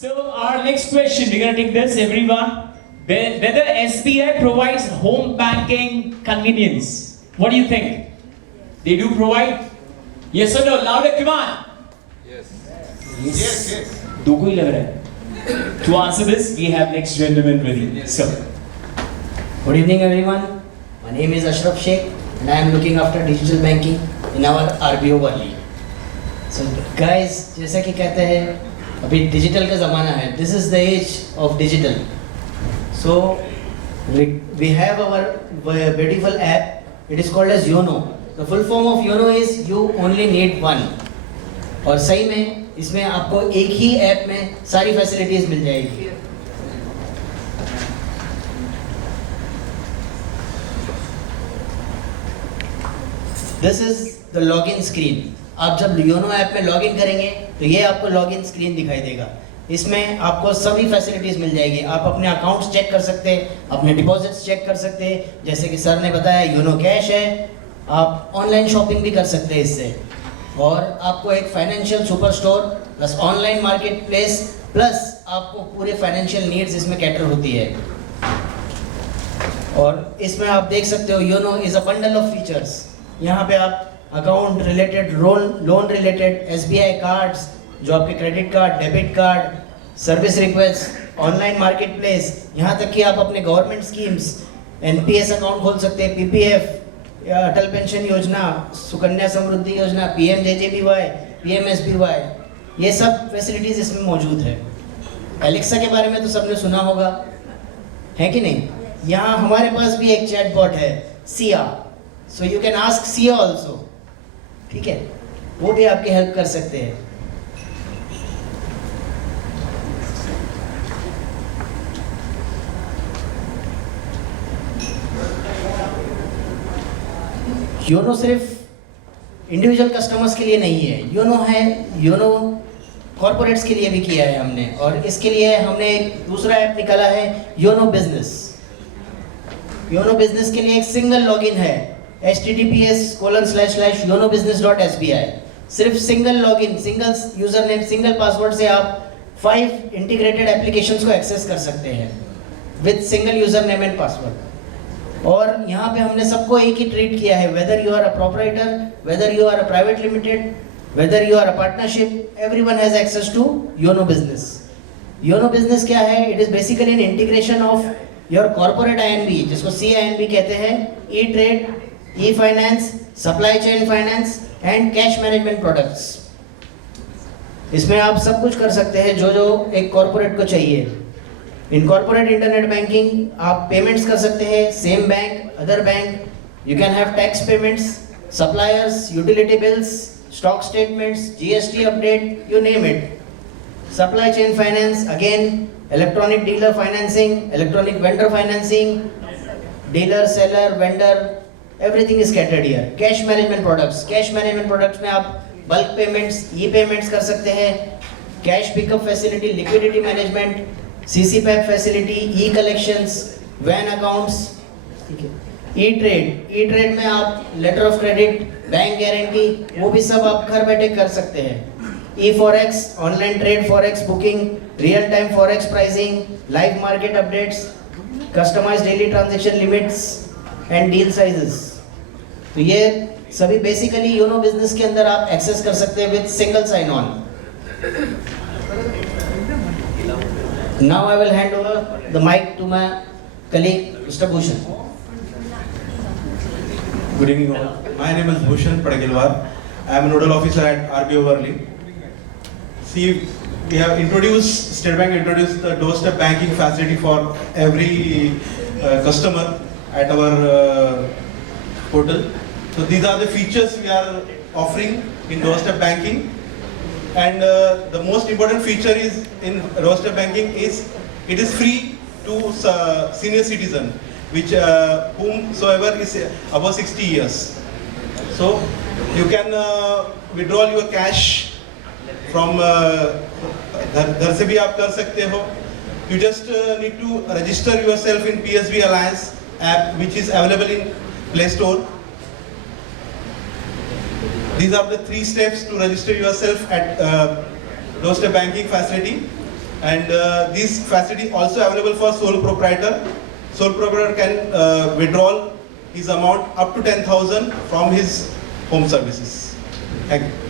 So our next question, we're gonna take this, everyone. Whether SBI provides home banking convenience. What do you think? They do provide? Yes or no? Louder, come on. Yes. दो को ही लग रहा है. To answer this, we have next gentleman ready. So. Good evening, everyone. My name is Ashraf Sheikh, and I am looking after digital banking in our RBO Worli. So, guys, जैसा कि कहते हैं, अभी डिजिटल का ज़माना है. This is the age of digital. So, we have our beautiful app. It is called as YONO. The full form of YONO is you only need one. और सही में इसमें आपको एक ही ऐप में सारी फैसिलिटीज मिल जाएगी. This is the login screen. आप जब योनो ऐप में लॉगिन करेंगे तो ये आपको लॉगिन स्क्रीन दिखाई देगा. इसमें आपको सभी फैसिलिटीज मिल जाएगी. आप अपने अकाउंट्स चेक कर सकते हैं, अपने डिपॉजिट्स चेक कर सकते हैं. जैसे कि सर ने बताया, योनो कैश है. आप ऑनलाइन शॉपिंग भी कर सकते हैं इससे. और आपको एक financial super store plus online market place plus आपको पूरे फाइनेंशियल नीड्स इसमें कैटर होती है. और इसमें आप देख सकते हो, YONO is a bundle of features. यहाँ पे आप account related, loan related, SBI cards, जो आपके credit card, debit card, service request, online market place, यहाँ तक कि आप अपने गवर्नमेंट स्कीम्स, एनपीएस अकाउंट खोल सकते हैं, पीपीएफ, अटल पेंशन योजना, सुकन्या समृद्धि योजना, पीएमजेजेबीवाई, पीएमएसबीवाई, ये सब फैसिलिटीज इसमें मौजूद है. एलेक्सा के बारे में तो सबने सुना होगा, है कि नहीं? यहाँ हमारे पास भी एक चैटबॉट है, Siya. So you can ask Siya ऑल्सो. ठीक है, वो भी आपकी हेल्प कर सकते हैं. योनो सिर्फ इंडिविजुअल कस्टमर्स के लिए नहीं है. योनो है, योनो कॉर्पोरेट्स के लिए भी किया है हमने. और इसके लिए हमने एक दूसरा ऐप निकाला है, योनो बिजनेस. योनो बिजनेस के लिए एक सिंगल लॉगिन है, https://yonobusiness.sbi. सिर्फ single login, single user name, single password से आप 5 इंटीग्रेटेड एप्लीकेशंस को एक्सेस कर सकते हैं with single user name and password. और यहाँ पे हमने सबको एक ही ट्रीट किया है, whether you are a proprietor, whether you are a private limited, whether you are a partnership, everyone has access to YONO business. YONO business क्या है? It is basically an integration of your corporate INB, जिसको CINB कहते हैं, e trade, e finance, supply chain finance and cash management products. इसमें आप सब कुछ कर सकते हैं जो एक कॉर्पोरेट को चाहिए. इन कॉर्पोरेट इंटरनेट बैंकिंग आप पेमेंट्स कर सकते हैं, same bank, other bank. You can have tax payments, suppliers, utility bills, stock statements, GST update, you name it. Supply chain finance, again electronic dealer financing, electronic vendor financing, dealer, seller, vendor, everything is catered here. Cash management products, cash management products में आप bulk payments, ई पेमेंट्स कर सकते हैं, cash pickup facility, liquidity management, CCPAP facility, e collections, van accounts. ठीक है, e trade में आप letter of credit, bank guarantee, वो भी सब आप घर बैठे कर सकते हैं. E forex, online trade, forex booking, real time forex pricing, live market updates, customised daily transaction limits and deal sizes. तो ये सभी बेसिकली योनो बिजनेस के अंदर आप एक्सेस कर सकते हैं with single sign on. Now I will hand over the mic to my colleague, Mr. Bhushan. Good evening all. My name is Bhushan Padagilwar. I am a nodal officer at RBO Worli. See, we have introduced, State Bank introduced the doorstep banking facility for every customer at our portal. So these are the features we are offering in doorstep banking. And the most important feature is in doorstep banking is it is free to senior citizen, which whomsoever is above 60 years. So you can withdraw your cash from घर से भी आप कर सकते हो. You just need to register yourself in PSB Alliance app, which is available in Play Store. These are the 3 steps to register yourself at doorstep banking facility. And this facility also available for sole proprietor. Sole proprietor can withdraw his amount up to 10,000 from his home services. Thank you.